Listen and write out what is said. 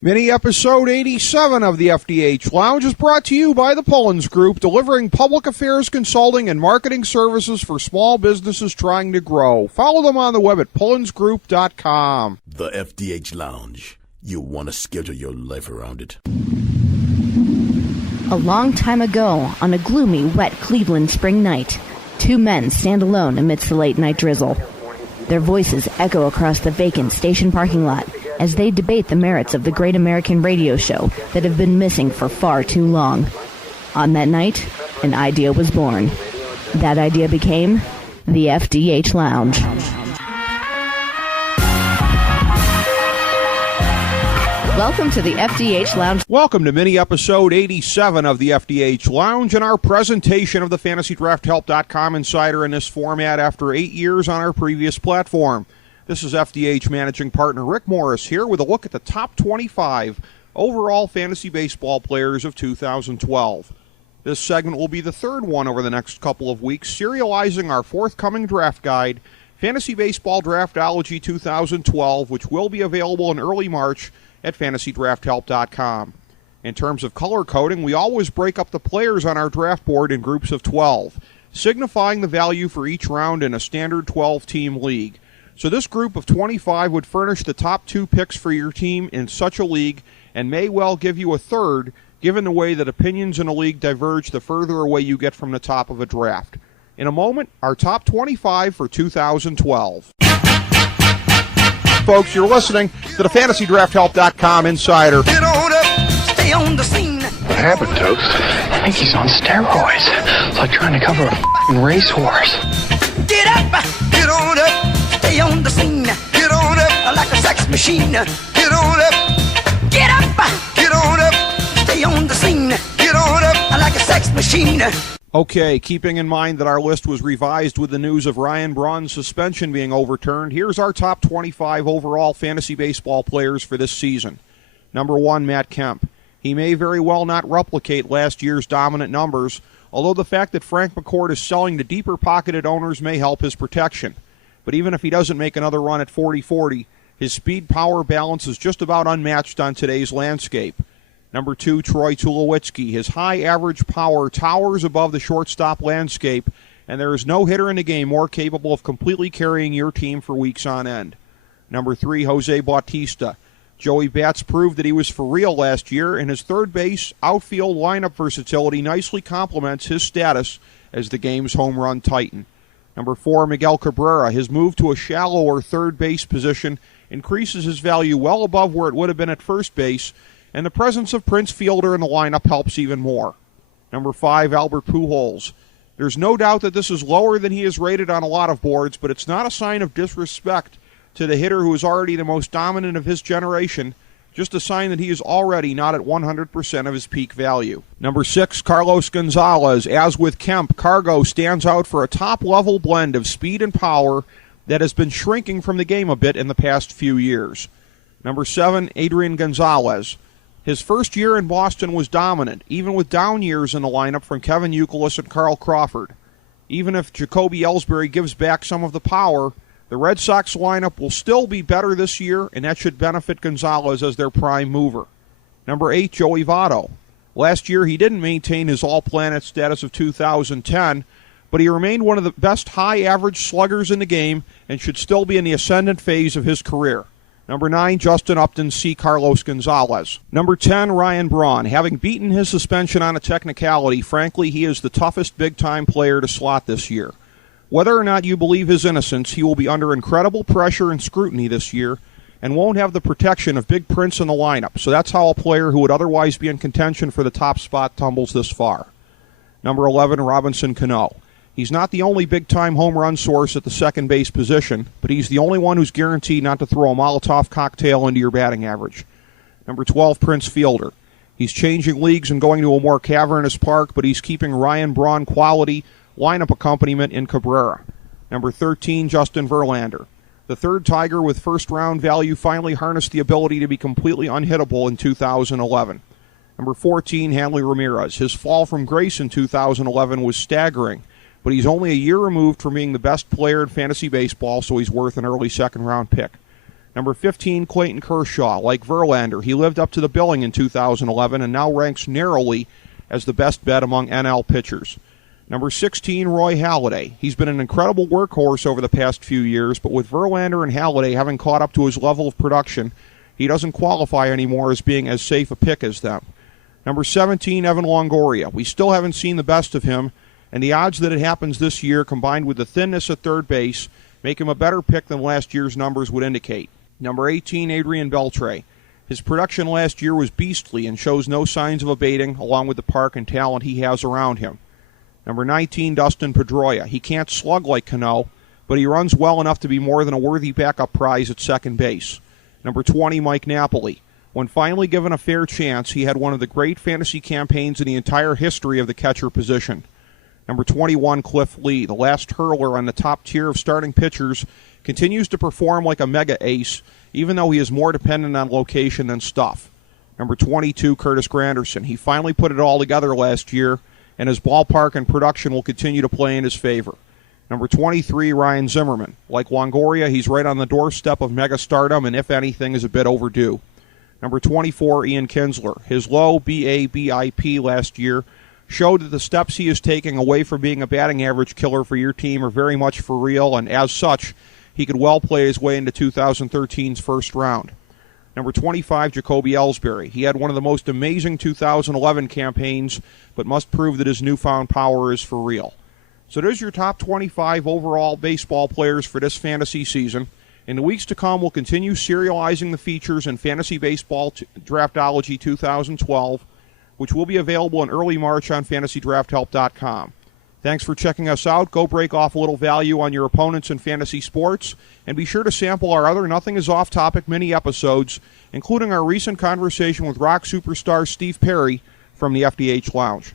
Mini episode 87 of the FDH Lounge is brought to you by the Pullins Group, delivering public affairs consulting and marketing services for small businesses trying to grow. Follow them on the web at pullinsgroup.com. The FDH Lounge. You'll want to schedule your life around it. A long time ago, on a gloomy, wet Cleveland spring night, two men stand alone amidst the late-night drizzle. Their voices echo across the vacant station parking lot as they debate the merits of the great American radio show that have been missing for far too long. On that night, an idea was born. That idea became the FDH Lounge. Welcome to the FDH Lounge. Welcome to mini episode 87 of the FDH Lounge and our presentation of the FantasyDraftHelp.com Insider in this format after 8 years on our previous platform. This is FDH Managing Partner Rick Morris here with a look at the top 25 overall fantasy baseball players of 2012. This segment will be the third one over the next couple of weeks, serializing our forthcoming draft guide, Fantasy Baseball Draftology 2012, which will be available in early March at FantasyDraftHelp.com. In terms of color coding, we always break up the players on our draft board in groups of 12, signifying the value for each round in a standard 12-team league. So this group of 25 would furnish the top 2 picks for your team in such a league and may well give you a third, given the way that opinions in a league diverge the further away you get from the top of a draft. In a moment, our top 25 for 2012. Folks, you're listening to the FantasyDraftHelp.com Insider. Get on up, stay on the scene. What happened, Toast? I think he's on steroids. It's like trying to cover a f***ing racehorse. Get up, get on up, stay on the scene. Get on up like a sex machine. Get on up, get on up, stay on the scene. Get on up like a sex machine. Okay, keeping in mind that our list was revised with the news of Ryan Braun's suspension being overturned, here's our top 25 overall fantasy baseball players for this season. Number 1, Matt Kemp. He may very well not replicate last year's dominant numbers, although the fact that Frank McCourt is selling to deeper-pocketed owners may help his protection. But even if he doesn't make another run at 40-40, his speed-power balance is just about unmatched on today's landscape. Number 2, Troy Tulowitzki. His high average power towers above the shortstop landscape, and there is no hitter in the game more capable of completely carrying your team for weeks on end. Number 3, Jose Bautista. Joey Bats proved that he was for real last year, and his third base, outfield lineup versatility nicely complements his status as the game's home run titan. Number 4, Miguel Cabrera. His move to a shallower third base position increases his value well above where it would have been at first base, and the presence of Prince Fielder in the lineup helps even more. Number 5, Albert Pujols. There's no doubt that this is lower than he is rated on a lot of boards, but it's not a sign of disrespect to the hitter who is already the most dominant of his generation, just a sign that he is already not at 100% of his peak value. Number 6, Carlos Gonzalez. As with Kemp, Cargo stands out for a top-level blend of speed and power that has been shrinking from the game a bit in the past few years. Number 7, Adrian Gonzalez. His first year in Boston was dominant, even with down years in the lineup from Kevin Youkilis and Carl Crawford. Even if Jacoby Ellsbury gives back some of the power, the Red Sox lineup will still be better this year, and that should benefit Gonzalez as their prime mover. Number 8, Joey Votto. Last year he didn't maintain his all-planet status of 2010, but he remained one of the best high-average sluggers in the game and should still be in the ascendant phase of his career. Number 9, Justin Upton, C. Carlos Gonzalez. Number 10, Ryan Braun. Having beaten his suspension on a technicality, frankly, he is the toughest big-time player to slot this year. Whether or not you believe his innocence, he will be under incredible pressure and scrutiny this year and won't have the protection of Big Prince in the lineup. So that's how a player who would otherwise be in contention for the top spot tumbles this far. Number 11, Robinson Cano. He's not the only big-time home run source at the second base position, but he's the only one who's guaranteed not to throw a Molotov cocktail into your batting average. Number 12, Prince Fielder. He's changing leagues and going to a more cavernous park, but he's keeping Ryan Braun quality lineup accompaniment in Cabrera. Number 13, Justin Verlander. The third Tiger with first-round value finally harnessed the ability to be completely unhittable in 2011. Number 14, Hanley Ramirez. His fall from grace in 2011 was staggering, but he's only a year removed from being the best player in fantasy baseball, so he's worth an early second-round pick. Number 15, Clayton Kershaw. Like Verlander, he lived up to the billing in 2011 and now ranks narrowly as the best bet among NL pitchers. Number 16, Roy Halladay. He's been an incredible workhorse over the past few years, but with Verlander and Halladay having caught up to his level of production, he doesn't qualify anymore as being as safe a pick as them. Number 17, Evan Longoria. We still haven't seen the best of him, and the odds that it happens this year, combined with the thinness at third base, make him a better pick than last year's numbers would indicate. Number 18, Adrian Beltre. His production last year was beastly and shows no signs of abating, along with the park and talent he has around him. Number 19, Dustin Pedroia. He can't slug like Cano, but he runs well enough to be more than a worthy backup prize at second base. Number 20, Mike Napoli. When finally given a fair chance, he had one of the great fantasy campaigns in the entire history of the catcher position. Number 21, Cliff Lee, the last hurler on the top tier of starting pitchers, continues to perform like a mega ace, even though he is more dependent on location than stuff. Number 22, Curtis Granderson. He finally put it all together last year, and his ballpark and production will continue to play in his favor. Number 23, Ryan Zimmerman. Like Longoria, he's right on the doorstep of mega stardom, and if anything, is a bit overdue. Number 24, Ian Kinsler. His low BABIP last year showed that the steps he is taking away from being a batting average killer for your team are very much for real, and as such, he could well play his way into 2013's first round. Number 25, Jacoby Ellsbury. He had one of the most amazing 2011 campaigns, but must prove that his newfound power is for real. So there's your top 25 overall baseball players for this fantasy season. In the weeks to come, we'll continue serializing the features in Fantasy Baseball Draftology 2012, which will be available in early March on FantasyDraftHelp.com. Thanks for checking us out. Go break off a little value on your opponents in fantasy sports, and be sure to sample our other Nothing is Off Topic mini episodes, including our recent conversation with rock superstar Steve Perry from the FDH Lounge.